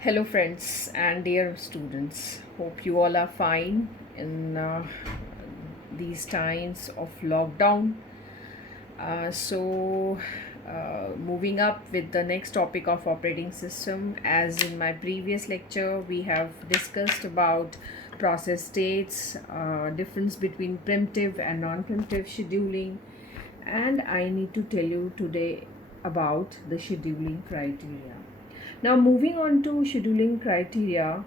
Hello, friends and dear students. Hope you all are fine in these times of lockdown. Moving up with the next topic of operating system, as in my previous lecture, we have discussed about process states, difference between primitive and non-primitive scheduling, and I need to tell you today about the scheduling criteria. Now, moving on to scheduling criteria,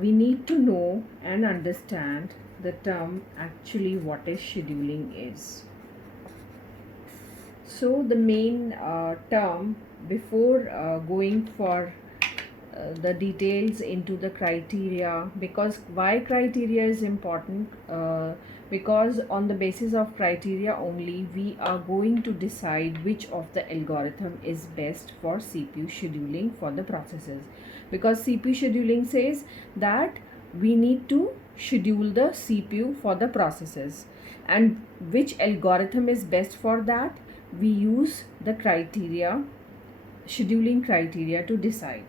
we need to know and understand the term actually what is scheduling is. So, the main term before going for the details into the criteria, because why criteria is important, because on the basis of criteria only we are going to decide which of the algorithm is best for CPU scheduling for the processes, because CPU scheduling says that we need to schedule the CPU for the processes, and which algorithm is best for that we use the criteria, scheduling criteria, to decide.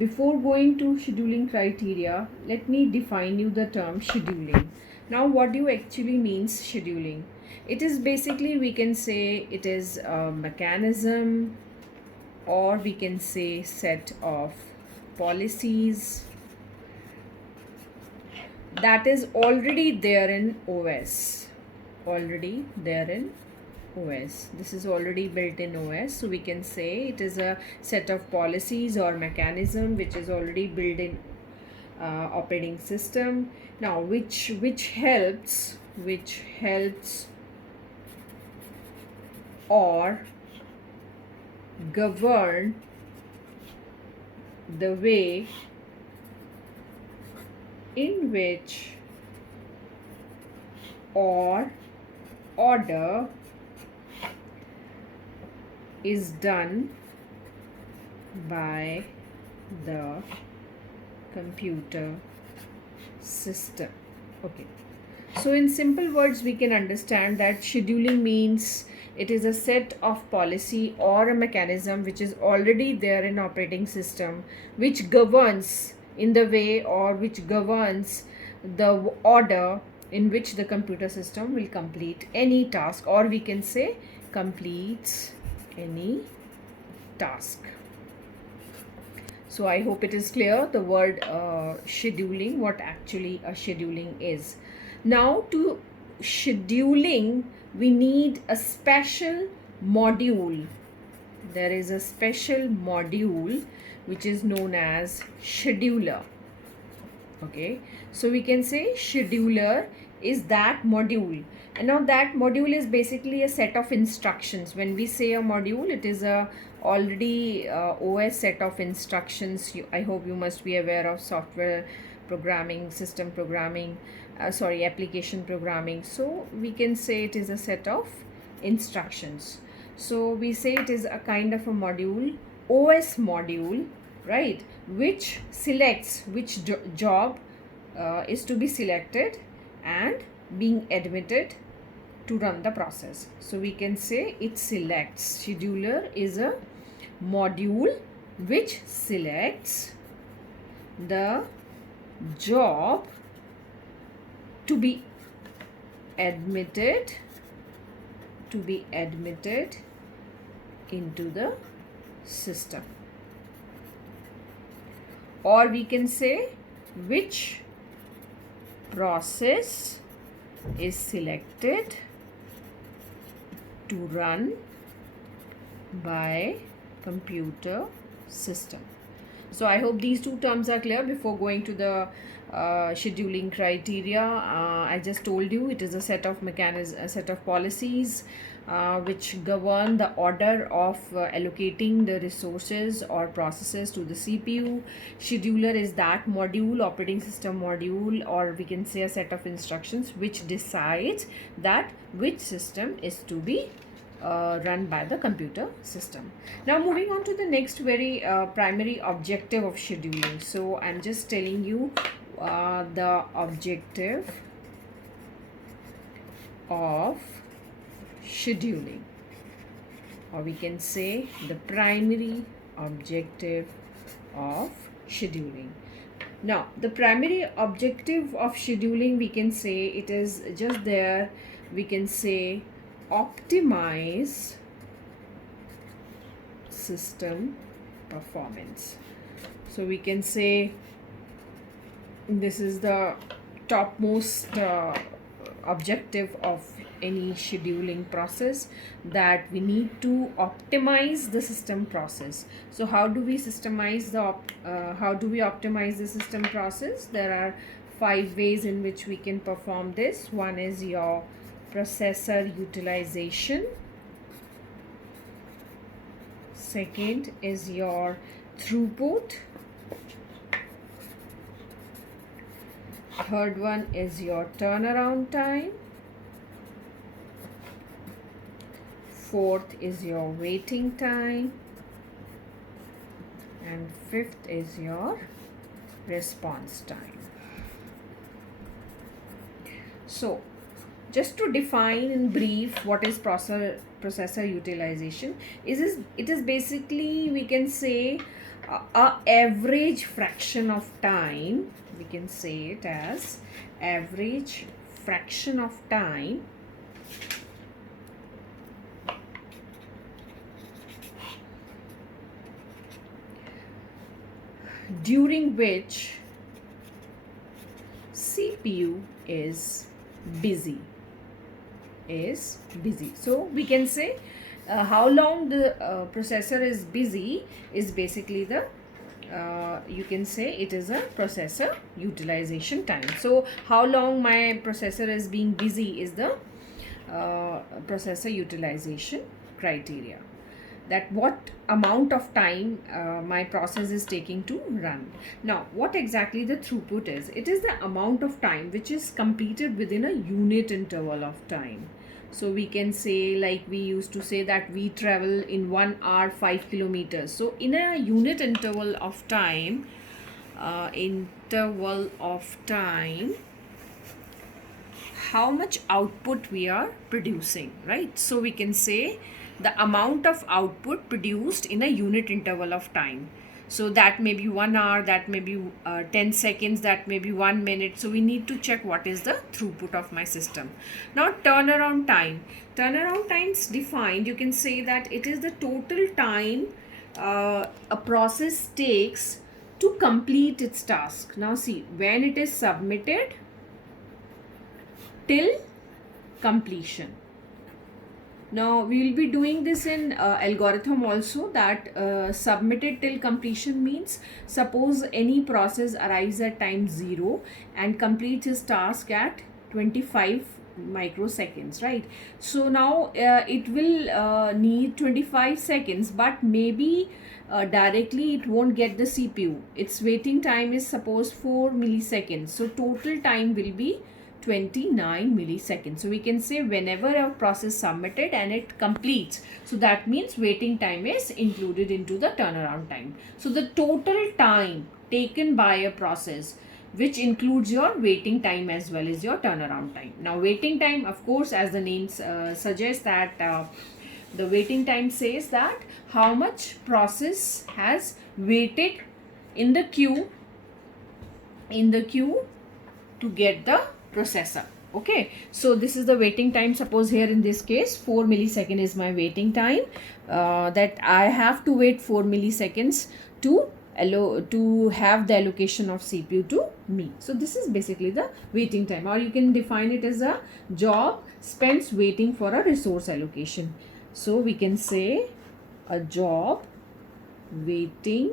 Before going to scheduling criteria, let me define you the term scheduling. Now, what do you actually means scheduling? It is basically, we can say it is a mechanism, or we can say set of policies that is already there in OS. Already there in OS. This is already built in OS, so we can say it is a set of policies or mechanism which is already built in operating system. Now, which helps or govern the way in which or order is done by the computer system. Okay, so in simple words we can understand that scheduling means it is a set of policy or a mechanism which is already there in operating system, which governs in the way, or which governs the order in which the computer system will complete any task, or we can say completes any task. So I hope it is clear the word scheduling, what actually a scheduling is. Now, to scheduling we need a special module. There is a special module which is known as scheduler. Okay, so we can say scheduler is that module, and now that module is basically a set of instructions. When we say a module, it is a already OS set of instructions. I hope you must be aware of software programming, system programming, application programming. So we can say it is a set of instructions. So we say it is a kind of a module, OS module, right, which selects which job is to be selected and being admitted to run the process. So we can say it selects. Scheduler is a module which selects the job to be admitted into the system, or we can say which process is selected to run by computer system. So I hope these two terms are clear. Before going to the scheduling criteria, I just told you it is a set of a set of policies which govern the order of allocating the resources or processes to the CPU. Scheduler is that module, operating system module, or we can say a set of instructions which decides that which system is to be run by the computer system. Now, moving on to the next very primary objective of scheduling. So I'm just telling you the objective of scheduling, or we can say the primary objective of scheduling. Now, the primary objective of scheduling, we can say it is just there, we can say optimize system performance. So we can say this is the topmost objective of any scheduling process, that we need to optimize the system process. So how do we optimize the system process? There are 5 ways in which we can perform this. One is your processor utilization. Second is your throughput. Third one is your turnaround time. Fourth is your waiting time. And fifth is your response time. So, just to define in brief what is processor utilization, it is basically, we can say, a average fraction of time. We can say it as average fraction of time during which CPU is busy. So we can say how long the processor is busy is basically the you can say it is a processor utilization time. So how long my processor is being busy is the processor utilization criteria, that what amount of time my process is taking to run. Now, what exactly the throughput is? It is the amount of time which is completed within a unit interval of time. So we can say, like we used to say, that we travel in 1 hour 5 kilometers. So in a unit interval of time, how much output we are producing, right? So we can say the amount of output produced in a unit interval of time. So that may be 1 hour, that may be 10 seconds, that may be 1 minute. So we need to check what is the throughput of my system. Now, turnaround time. Turnaround time is defined, you can say that it is the total time a process takes to complete its task. Now see, when it is submitted till completion. Now we will be doing this in algorithm also, that submitted till completion means, suppose any process arrives at time 0 and completes its task at 25 microseconds, right? So now it will need 25 seconds, but maybe directly it won't get the CPU. Its waiting time is suppose 4 milliseconds. So total time will be 29 milliseconds. So we can say whenever a process submitted and it completes, so that means waiting time is included into the turnaround time. So the total time taken by a process, which includes your waiting time as well as your turnaround time. Now waiting time, of course, as the name suggests, that the waiting time says that how much process has waited in the queue to get the processor. Okay, so this is the waiting time. Suppose here in this case 4 millisecond is my waiting time, that I have to wait 4 milliseconds to have the allocation of CPU to me. So this is basically the waiting time, or you can define it as a job spent waiting for a resource allocation. So we can say a job waiting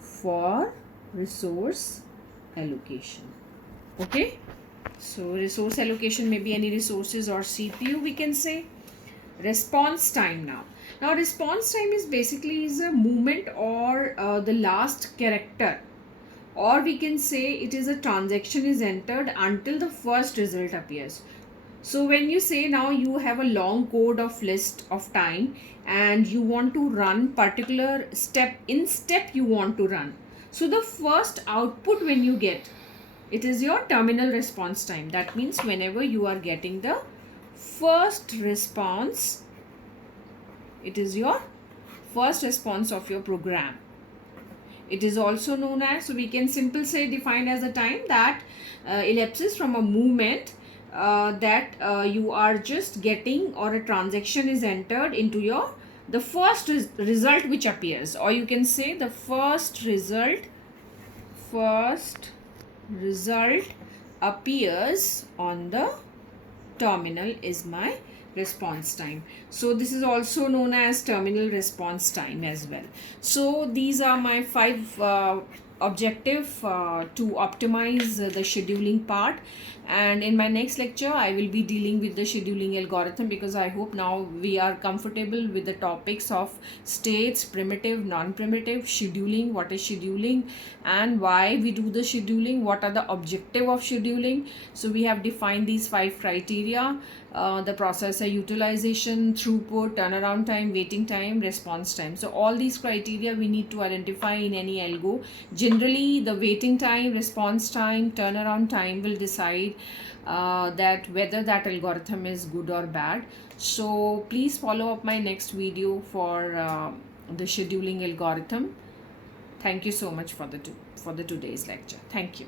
for resource allocation. Okay, so resource allocation may be any resources or CPU, we can say. Response time. Now response time is basically a movement or the last character, or we can say it is a transaction is entered until the first result appears. So when you say now you have a long code of list of time and you want to run particular step you want to run. So the first output when you get, it is your terminal response time. That means whenever you are getting the first response, it is your first response of your program. It is also known as, so we can simple say defined as a time that elapses from a movement that you are just getting, or a transaction is entered into your, the first result which appears, or you can say the first result appears on the terminal is my response time. So this is also known as terminal response time as well. So these are my 5 objective to optimize the scheduling part, and in my next lecture I will be dealing with the scheduling algorithm, because I hope now we are comfortable with the topics of states, primitive, non-primitive, scheduling, what is scheduling and why we do the scheduling, what are the objective of scheduling. So we have defined these 5 criteria: the processor utilization, throughput, turnaround time, waiting time, response time. So all these criteria we need to identify in any algo. Generally the waiting time, response time, turnaround time will decide that whether that algorithm is good or bad. So please follow up my next video for the scheduling algorithm. Thank you so much for the today's lecture. Thank you.